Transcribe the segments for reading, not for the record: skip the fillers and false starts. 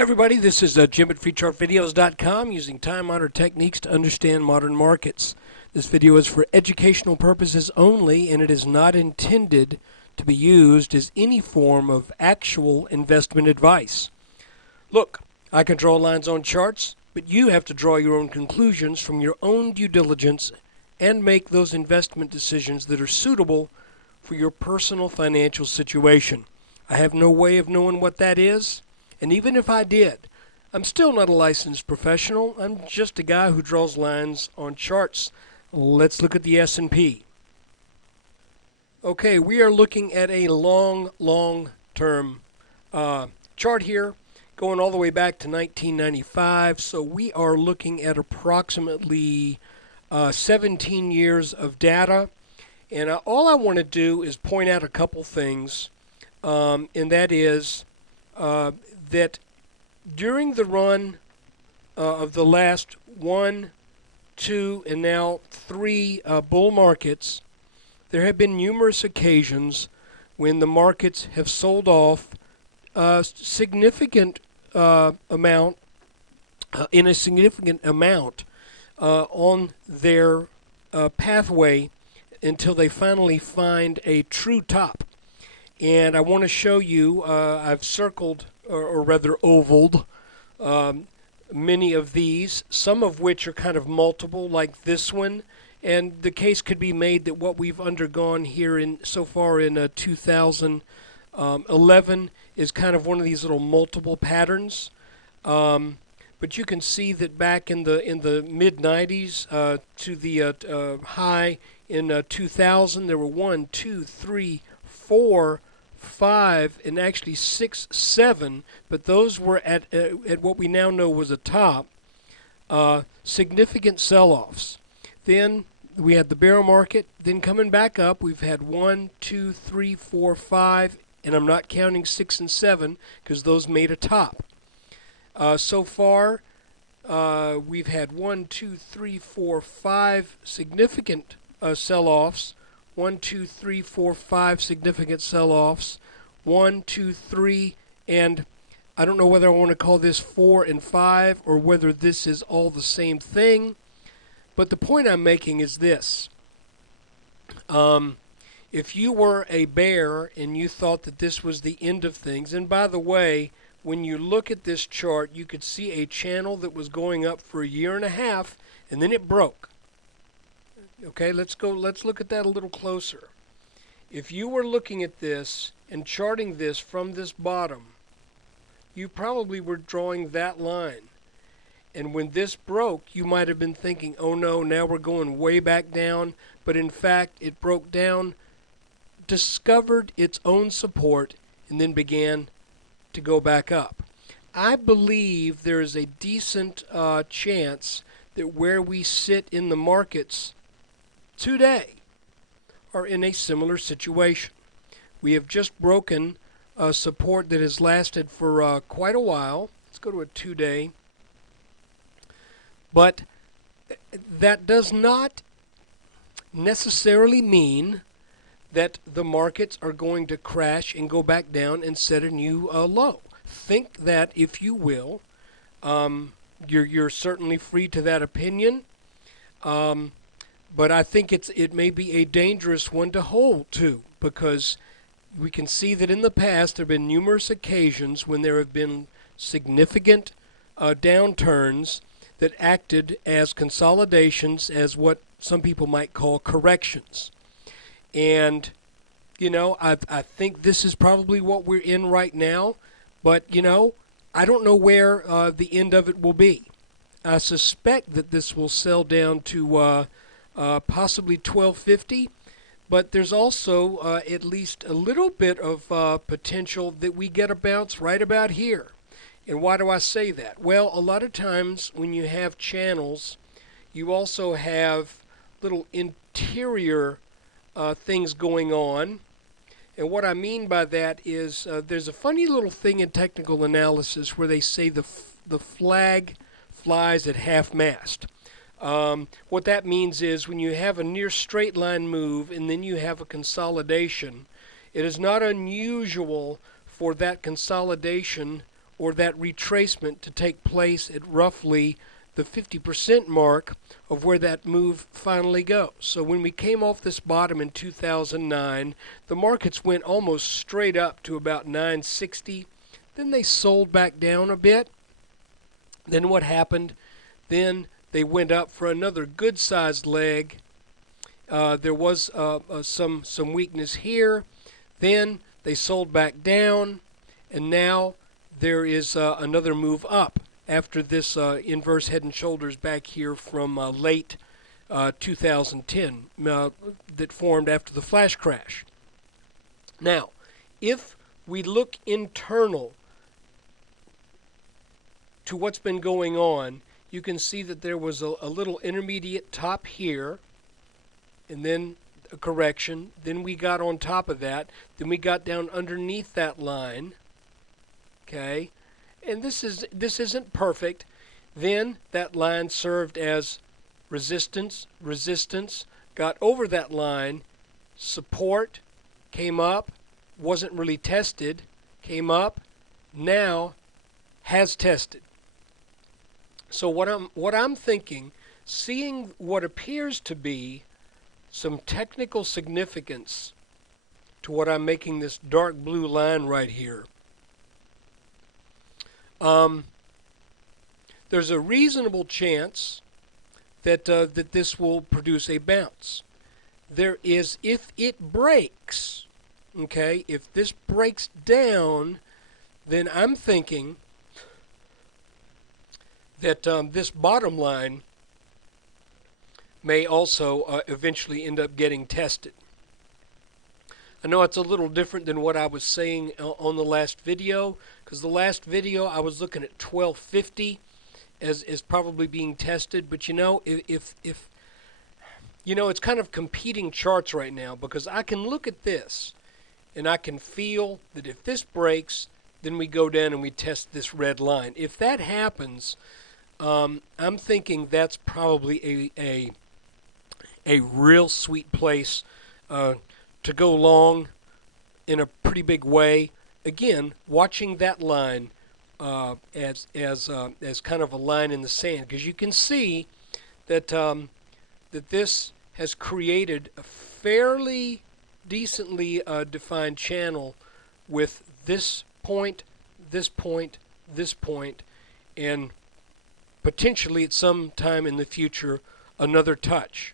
Everybody, this is Jim at FreeChartVideos.com using time-honored techniques to understand modern markets. This video is for educational purposes only, and it is not intended to be used as any form of actual investment advice. Look, I can draw lines on charts, but you have to draw your own conclusions from your own due diligence and make those investment decisions that are suitable for your personal financial situation. I have no way of knowing what that is. And even if I did, I'm still not a licensed professional. I'm just a guy who draws lines on charts. Let's look at the S&P. Okay, we are looking at a long-term chart here, going all the way back to 1995. So we are looking at approximately 17 years of data. And all I want to do is point out a couple things, and that is that during the run of the last 1, 2, and now 3 bull markets, there have been numerous occasions when the markets have sold off a significant amount, in a significant amount on their pathway until they finally find a true top. And I want to show you, I've circled, or rather ovaled, many of these, some of which are kind of multiple, like this one. And the case could be made that what we've undergone here so far in 2011 is kind of one of these little multiple patterns. But you can see that back in the mid-90s to the high in 2000, there were 1, 2, 3, 4, 5, and actually 6, 7, but those were at what we now know was a top, significant sell-offs. Then we had the bear market. Then coming back up, we've had 1, 2, 3, 4, 5, and I'm not counting 6 and 7 because those made a top. So far, we've had 1, 2, 3, 4, 5 significant sell-offs. 1, 2, 3, 4, 5 significant sell-offs. 1, 2, 3, and I don't know whether I want to call this 4 and 5 or whether this is all the same thing. But the point I'm making is this. If you were a bear and you thought that this was the end of things, and by the way, when you look at this chart, you could see a channel that was going up for a year and a half, and then it broke. Okay, let's look at that a little closer. If you were looking at this and charting this from this bottom, you probably were drawing that line. And when this broke, you might have been thinking, oh no, now we're going way back down. But in fact, it broke down, discovered its own support, and then began to go back up. I believe there is a decent chance that where we sit in the markets today are in a similar situation. We have just broken a support that has lasted for quite a while. Let's go to a 2-day. But that does not necessarily mean that the markets are going to crash and go back down and set a new low. Think that, if you will. You're certainly free to that opinion. But I think it may be a dangerous one to hold to, because we can see that in the past there have been numerous occasions when there have been significant downturns that acted as consolidations, as what some people might call corrections. And, you know, I think this is probably what we're in right now, but, you know, I don't know where the end of it will be. I suspect that this will sell down to possibly 1250, but there's also at least a little bit of potential that we get a bounce right about here. And why do I say that? Well, a lot of times when you have channels, you also have little interior things going on. And what I mean by that is there's a funny little thing in technical analysis where they say the flag flies at half mast. What that means is when you have a near straight line move and then you have a consolidation, it is not unusual for that consolidation or that retracement to take place at roughly the 50% mark of where that move finally goes. So when we came off this bottom in 2009, the markets went almost straight up to about 960. Then they sold back down a bit. Then what happened? Then they went up for another good-sized leg. There was some weakness here. Then they sold back down, and now there is another move up after this inverse head and shoulders back here from late 2010 that formed after the flash crash. Now, if we look internal to what's been going on, you can see that there was a little intermediate top here, and then a correction. Then we got on top of that. Then we got down underneath that line. Okay, and this isn't perfect. Then that line served as resistance, got over that line, support, came up, wasn't really tested, came up, now has tested. So what I'm thinking, seeing what appears to be some technical significance to what I'm making this dark blue line right here. There's a reasonable chance that that this will produce a bounce. There is, if it breaks, okay, if this breaks down, then I'm thinking that this bottom line may also eventually end up getting tested. I know it's a little different than what I was saying on the last video, because the last video I was looking at 1250 as probably being tested, but you know, if you know, it's kind of competing charts right now, because I can look at this and I can feel that if this breaks, then we go down and we test this red line. If that happens, I'm thinking that's probably a real sweet place to go long in a pretty big way. Again, watching that line as kind of a line in the sand, because you can see that that this has created a fairly decently defined channel with this point, this point, this point, and potentially at some time in the future another touch.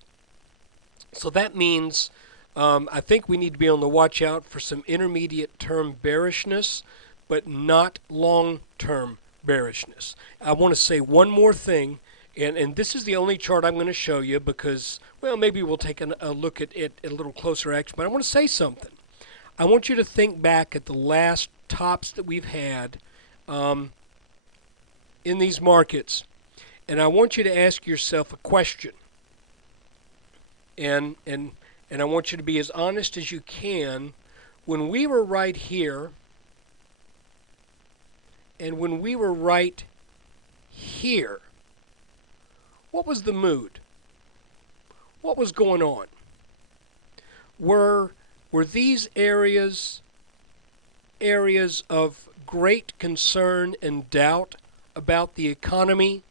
So that means I think we need to be on the watch out for some intermediate term bearishness, but not long-term bearishness. I want to say one more thing, and this is the only chart I'm going to show you because, well, maybe we'll take a look at it a little closer action, but I want to say something. I want you to think back at the last tops that we've had in these markets, and I want you to ask yourself a question. And I want you to be as honest as you can. When we were right here, and when we were right here, what was the mood? What was going on? Were these areas of great concern and doubt about the economy?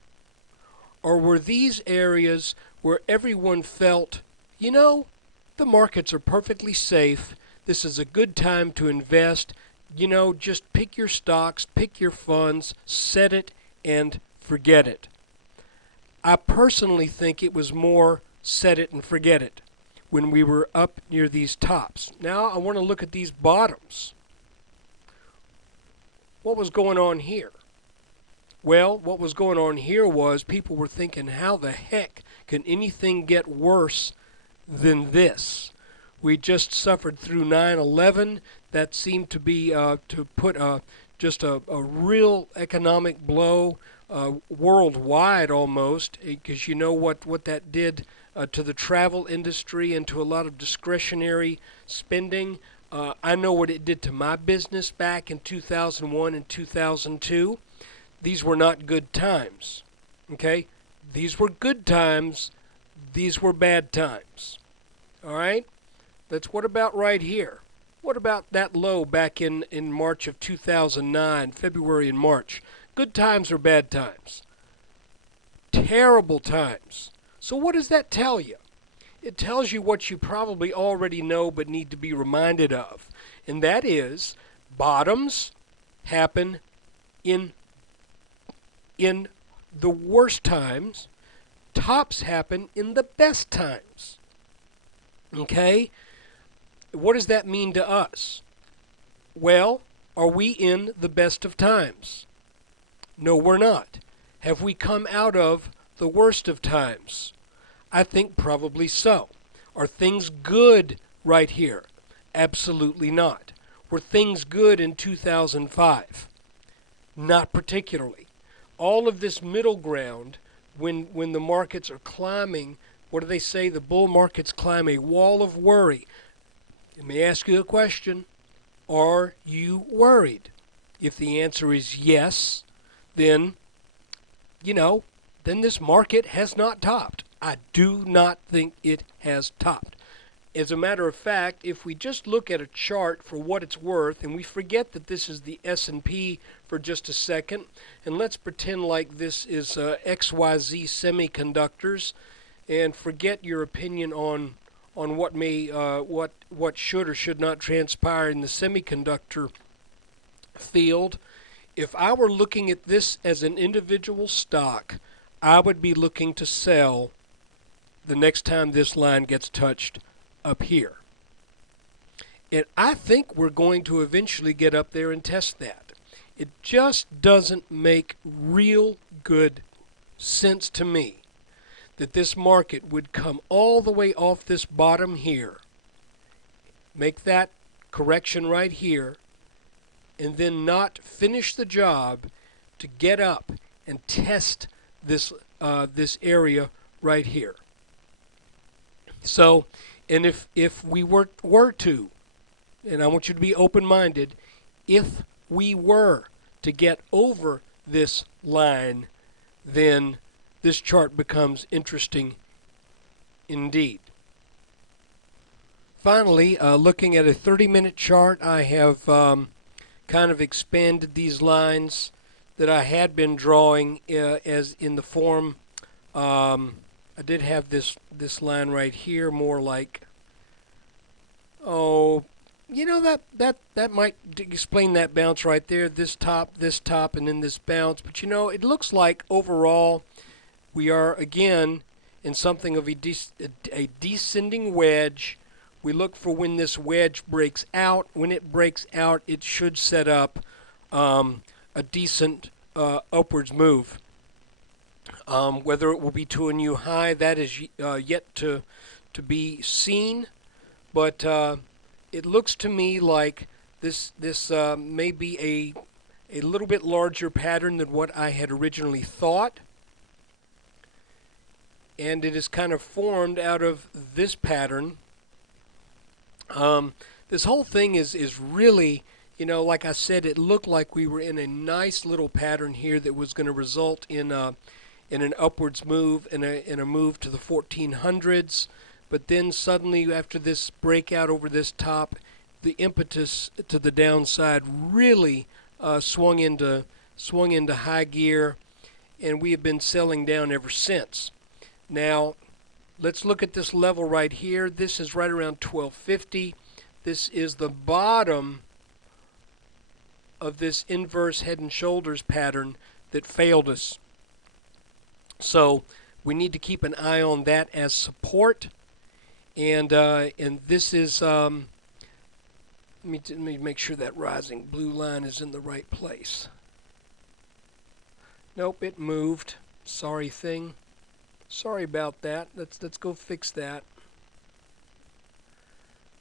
Or were these areas where everyone felt, you know, the markets are perfectly safe, this is a good time to invest, you know, just pick your stocks, pick your funds, set it and forget it? I personally think it was more set it and forget it when we were up near these tops. Now I want to look at these bottoms. What was going on here? Well, what was going on here was people were thinking, how the heck can anything get worse than this? We just suffered through 9/11. That seemed to be to put just a real economic blow worldwide almost, because you know what that did to the travel industry and to a lot of discretionary spending. I know what it did to my business back in 2001 and 2002. These were not good times. Okay? These were good times. These were bad times. All right? That's what about right here? What about that low back in March of 2009, February and March? Good times or bad times? Terrible times. So what does that tell you? It tells you what you probably already know but need to be reminded of. And that is bottoms happen in in the worst times, tops happen in the best times. Okay? What does that mean to us? Well, are we in the best of times? No, we're not. Have we come out of the worst of times? I think probably so. Are things good right here? Absolutely not. Were things good in 2005? Not particularly. All of this middle ground, when the markets are climbing, what do they say? The bull markets climb a wall of worry. Let me ask you a question. Are you worried? If the answer is yes, then, then this market has not topped. I do not think it has topped. As a matter of fact, if we just look at a chart for what it's worth, and we forget that this is the S&P for just a second, and let's pretend like this is XYZ Semiconductors, and forget your opinion on what should or should not transpire in the semiconductor field. If I were looking at this as an individual stock, I would be looking to sell the next time this line gets touched up here. And I think we're going to eventually get up there and test that. It just doesn't make real good sense to me that this market would come all the way off this bottom here, make that correction right here, and then not finish the job to get up and test this area right here. So, and if we were to, and I want you to be open-minded, if we were to get over this line, then this chart becomes interesting indeed. Finally, looking at a 30-minute chart, I have kind of expanded these lines that I had been drawing as in the form. I did have this line right here, more like, that might explain that bounce right there. This top, and then this bounce. But it looks like overall we are again in something of a descending wedge. We look for when this wedge breaks out. When it breaks out, it should set up a decent upwards move. Whether it will be to a new high, that is yet to be seen. But it looks to me like this may be a little bit larger pattern than what I had originally thought. And it is kind of formed out of this pattern. This whole thing is really, like I said, it looked like we were in a nice little pattern here that was going to result in an upwards move and a move to the 1400s. But then suddenly, after this breakout over this top, the impetus to the downside really swung into high gear, and we have been selling down ever since. Now, let's look at this level right here. This is right around 1250. This is the bottom of this inverse head and shoulders pattern that failed us. So we need to keep an eye on that as support. And this is, let me make sure that rising blue line is in the right place. Nope, it moved. Sorry thing. Sorry about that. Let's go fix that.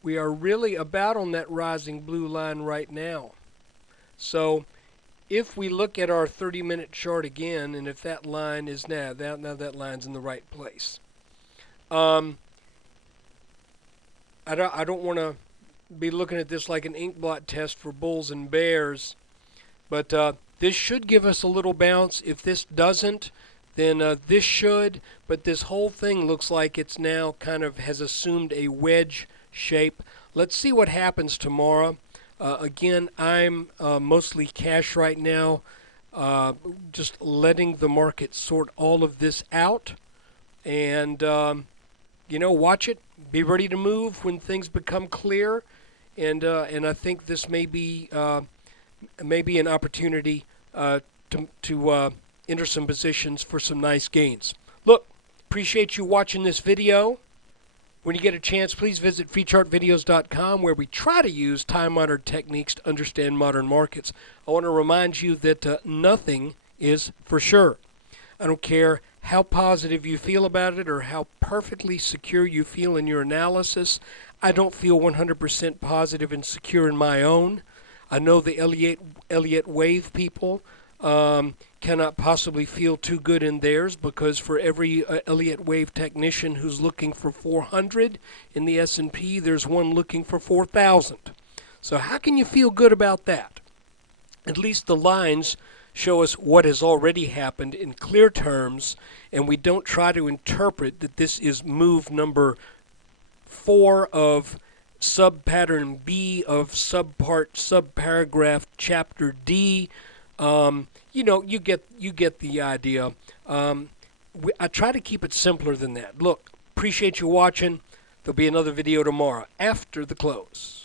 We are really about on that rising blue line right now. So if we look at our 30-minute chart again, and if that line is now that line's in the right place. I don't want to be looking at this like an ink blot test for bulls and bears, but this should give us a little bounce. If this doesn't, then this should, but this whole thing looks like it's now kind of has assumed a wedge shape let's see what happens tomorrow. Again, I'm mostly cash right now, just letting the market sort all of this out, and watch it. Be ready to move when things become clear, and I think this may be maybe an opportunity to enter some positions for some nice gains. Look, appreciate you watching this video. When you get a chance, please visit freechartvideos.com, where we try to use time-honored techniques to understand modern markets. I want to remind you that nothing is for sure. I don't care how positive you feel about it or how perfectly secure you feel in your analysis. I don't feel 100% positive and secure in my own. I know the Elliott Wave people cannot possibly feel too good in theirs, because for every Elliott Wave technician who's looking for 400 in the S&P, there's one looking for 4,000. So how can you feel good about that? At least the lines show us what has already happened in clear terms, and we don't try to interpret that this is move number 4 of sub-pattern B of subpart, subparagraph, chapter D. You get the idea. I try to keep it simpler than that. Look, appreciate you watching. There'll be another video tomorrow after the close.